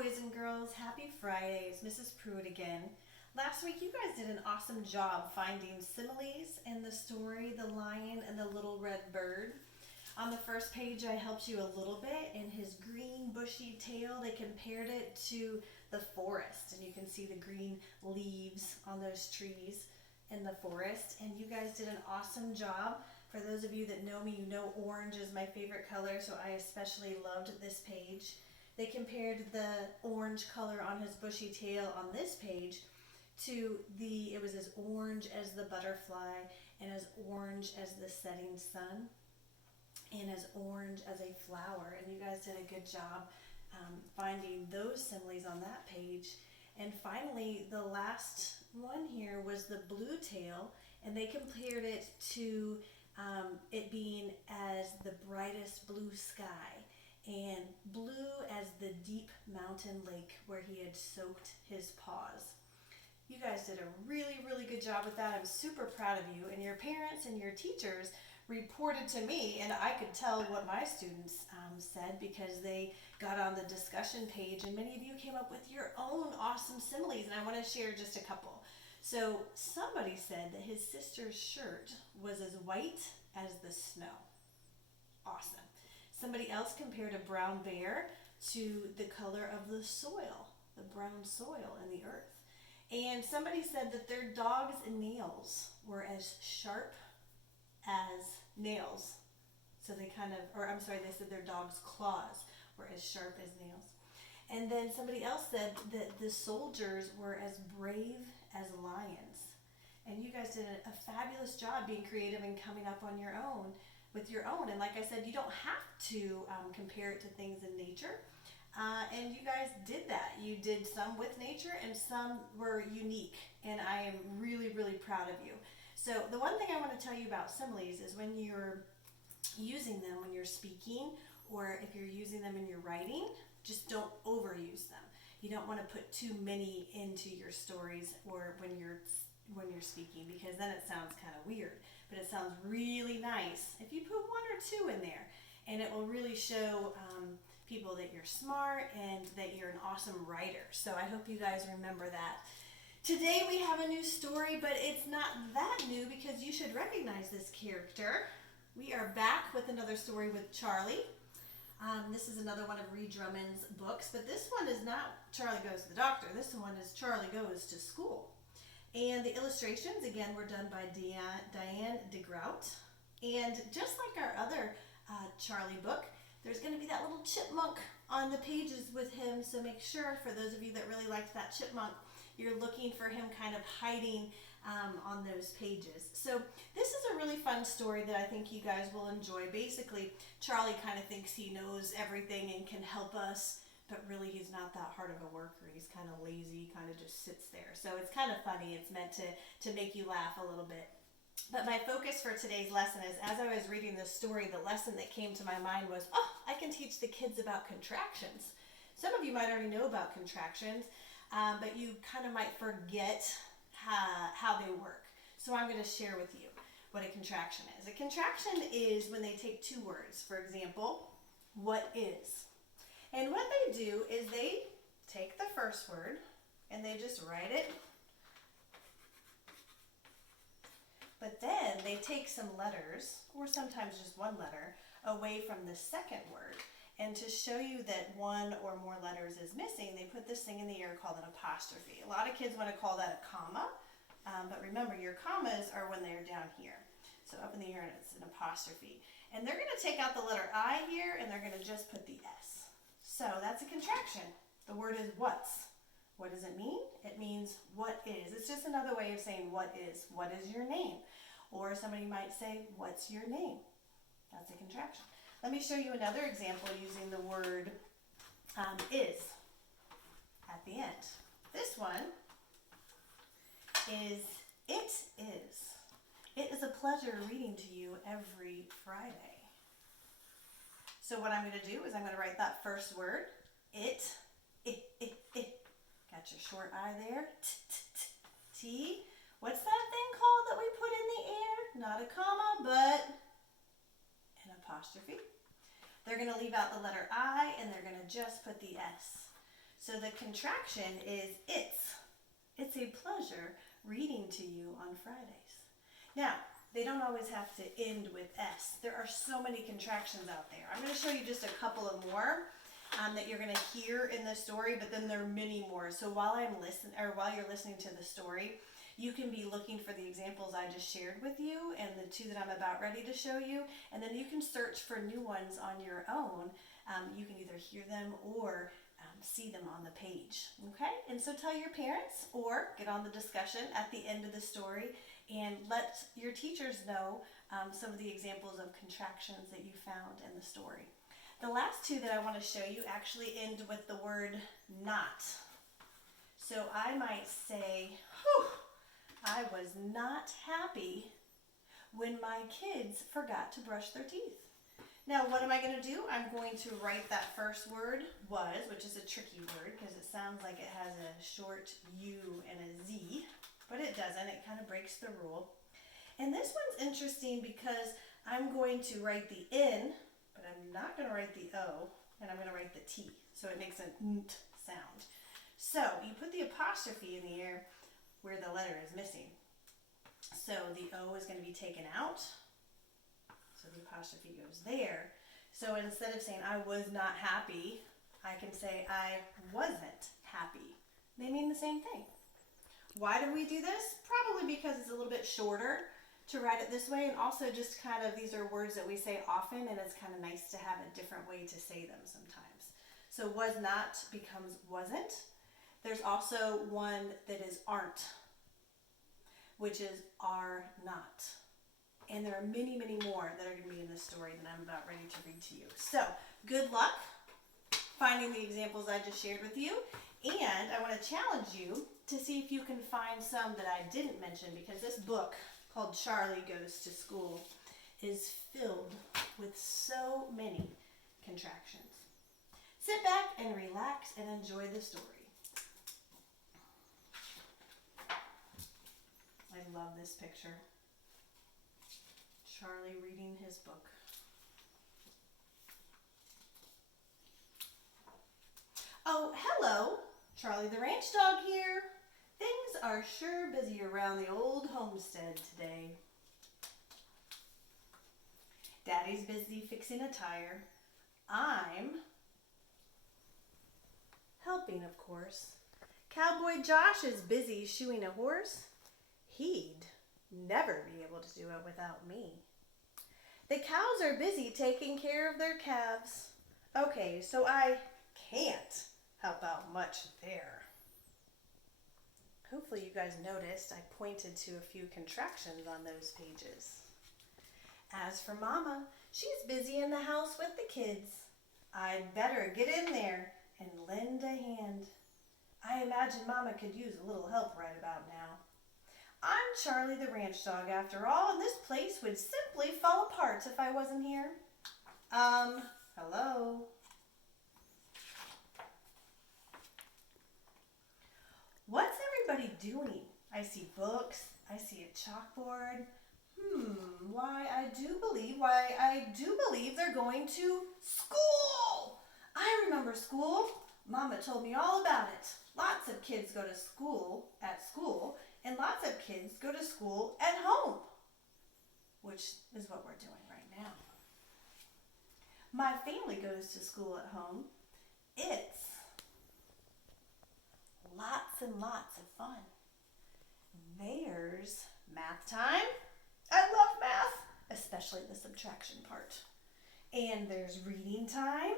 boys and girls. Happy Friday. It's Mrs. Pruitt again. Last week you guys did an awesome job finding similes in the story, The Lion and the Little Red Bird. On the first page I helped you a little bit. In his green bushy tail, they compared it to the forest. And you can see the green leaves on those trees in the forest. And you guys did an awesome job. For those of you that know me, you know orange is my favorite color, so I especially loved this page. They compared the orange color on his bushy tail on this page to it was as orange as the butterfly and as orange as the setting sun and as orange as a flower. And you guys did a good job finding those similes on that page. And finally, the last one here was the blue tail, and they compared it to it being as the brightest blue sky and blue as the deep mountain lake where he had soaked his paws. You guys did a really, really good job with that. I'm super proud of you, and your parents and your teachers reported to me, and I could tell what my students said because they got on the discussion page, and many of you came up with your own awesome similes, and I want to share just a couple. So somebody said that his sister's shirt was as white as the snow. Awesome. Somebody else compared a brown bear to the color of the soil, the brown soil in the earth. And somebody said that their dog's nails were as sharp as nails. So they they said their dog's claws were as sharp as nails. And then somebody else said that the soldiers were as brave as lions. And you guys did a fabulous job being creative and coming up on your own with your own. And like I said, you don't have to compare it to things in nature. And you guys did that. You did some with nature and some were unique. And I am really, really proud of you. So the one thing I want to tell you about similes is when you're using them, when you're speaking, or if you're using them in your writing, just don't overuse them. You don't want to put too many into your stories or when you're speaking, because then it sounds kind of weird. But it sounds really nice if you put one or two in there, and it will really show people that you're smart and that you're an awesome writer. So I hope you guys remember that. Today we have a new story, but it's not that new because you should recognize this character. We are back with another story with Charlie. This is another one of Reed Drummond's books, but this one is not Charlie Goes to the Doctor. This one is Charlie Goes to School. And the illustrations, again, were done by Diane DeGrout. And just like our other Charlie book, there's going to be that little chipmunk on the pages with him. So make sure, for those of you that really liked that chipmunk, you're looking for him kind of hiding on those pages. So this is a really fun story that I think you guys will enjoy. Basically, Charlie kind of thinks he knows everything and can help us, but really he's not that hard of a worker. He's kind of lazy, kind of just sits there. So it's kind of funny. It's meant to make you laugh a little bit. But my focus for today's lesson is, as I was reading this story, the lesson that came to my mind was, I can teach the kids about contractions. Some of you might already know about contractions, but you kind of might forget how they work. So I'm going to share with you what a contraction is. A contraction is when they take two words. For example, what is? And what they do is they take the first word and they just write it. But then they take some letters, or sometimes just one letter, away from the second word. And to show you that one or more letters is missing, they put this thing in the air called an apostrophe. A lot of kids want to call that a comma, but remember, your commas are when they're down here. So up in the air, it's an apostrophe. And they're going to take out the letter I here, and they're going to just put the S. So that's a contraction. The word is what's. What does it mean? It means what is. It's just another way of saying what is. What is your name? Or somebody might say, what's your name? That's a contraction. Let me show you another example using the word is at the end. This one is it is. It is a pleasure reading to you every Friday. So what I'm going to do is I'm going to write that first word, it. Got your short I there, T. What's that thing called that we put in the air? Not a comma, but an apostrophe. They're going to leave out the letter I, and they're going to just put the S. So So the contraction is it's. It's a pleasure reading to you on Fridays. Now, they don't always have to end with S. There are so many contractions out there. I'm going to show you just a couple of more that you're going to hear in the story, but then there are many more. So while you're listening to the story, you can be looking for the examples I just shared with you and the two that I'm about ready to show you, and then you can search for new ones on your own. You can either hear them or see them on the page, okay? And so tell your parents or get on the discussion at the end of the story and let your teachers know some of the examples of contractions that you found in the story. The last two that I want to show you actually end with the word not. So I might say, whew, I was not happy when my kids forgot to brush their teeth. Now, what am I going to do? I'm going to write that first word, was, which is a tricky word because it sounds like it has a short U and a Z, but it doesn't. It kind of breaks the rule. And this one's interesting because I'm going to write the N, but I'm not going to write the O, and I'm going to write the T, so it makes an nt sound. So you put the apostrophe in the air where the letter is missing. So the O is going to be taken out. So the apostrophe goes there. So instead of saying I was not happy, I can say I wasn't happy. They mean the same thing. Why do we do this? Probably because it's a little bit shorter to write it this way, and also just kind of these are words that we say often, and it's kind of nice to have a different way to say them sometimes. So was not becomes wasn't. There's also one that is aren't, which is are not. And there are many, many more that are going to be in this story that I'm about ready to read to you. So, good luck finding the examples I just shared with you. And I want to challenge you to see if you can find some that I didn't mention, because this book called Charlie Goes to School is filled with so many contractions. Sit back and relax and enjoy the story. I love this picture. Charlie reading his book. Oh, hello, Charlie the ranch dog here. Things are sure busy around the old homestead today. Daddy's busy fixing a tire. I'm helping, of course. Cowboy Josh is busy shoeing a horse. He'd never be able to do it without me. The cows are busy taking care of their calves. Okay, so I can't help out much there. Hopefully you guys noticed I pointed to a few contractions on those pages. As for Mama, she's busy in the house with the kids. I'd better get in there and lend a hand. I imagine Mama could use a little help right about now. I'm Charlie the ranch dog after all, and this place would simply fall apart if I wasn't here. Hello? What's everybody doing? I see books, I see a chalkboard. Why I do believe they're going to school. I remember school. Mama told me all about it. Lots of kids go to school, and lots of kids go to school at home, which is what we're doing right now. My family goes to school at home. It's lots and lots of fun. There's math time. I love math, especially the subtraction part. And there's reading time.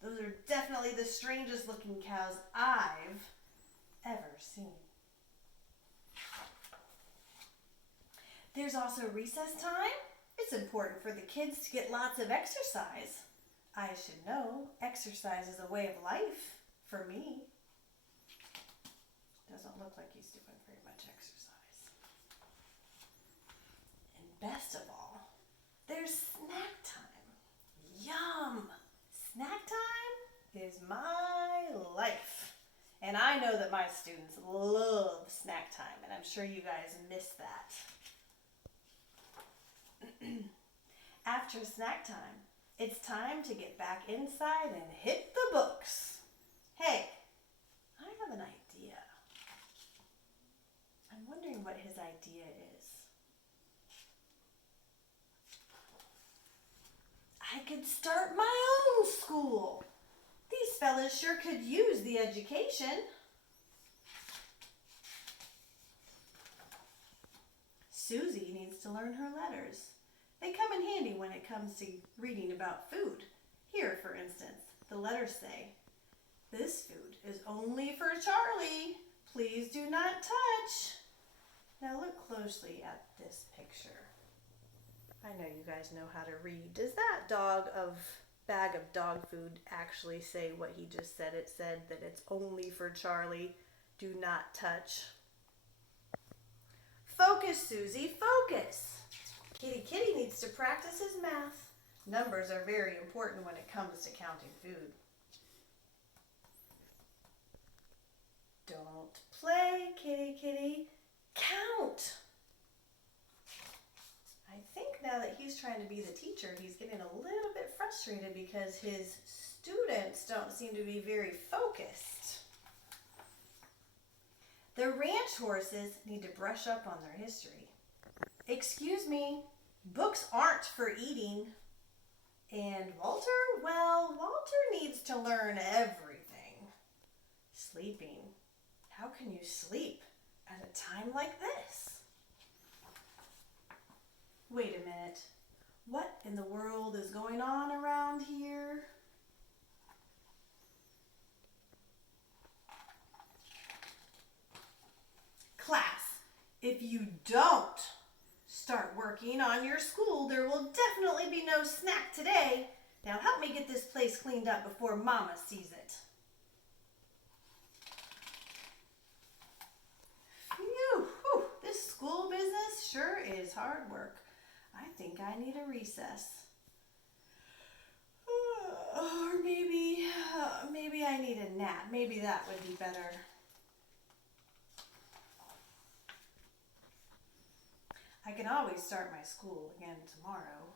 Those are definitely the strangest looking cows I've ever seen. There's also recess time. It's important for the kids to get lots of exercise. I should know, exercise is a way of life for me. Doesn't look like he's doing very much exercise. And best of all, there's snack time. Yum! Snack time is my life. And I know that my students love snack time, and I'm sure you guys miss that. After snack time, it's time to get back inside and hit the books. Hey, could start my own school. These fellas sure could use the education. Susie needs to learn her letters. They come in handy when it comes to reading about food. Here, for instance, the letters say, "This food is only for Charlie. Please do not touch." Now look closely at this picture. I know you guys know how to read. Does that bag of dog food actually say what he just said? It said that it's only for Charlie. Do not touch. Focus, Susie, focus. Kitty needs to practice his math. Numbers are very important when it comes to counting food. Don't play, Kitty. Count. I think now that he's trying to be the teacher, he's getting a little bit frustrated because his students don't seem to be very focused. The ranch horses need to brush up on their history. Excuse me, books aren't for eating. And Walter? Well, Walter needs to learn everything. Sleeping. How can you sleep at a time like this? Wait a minute. What in the world is going on around here? Class, if you don't start working on your school, there will definitely be no snack today. Now help me get this place cleaned up before Mama sees it. Phew, this school business sure is hard work. I think I need a recess. Or maybe I need a nap. Maybe that would be better. I can always start my school again tomorrow.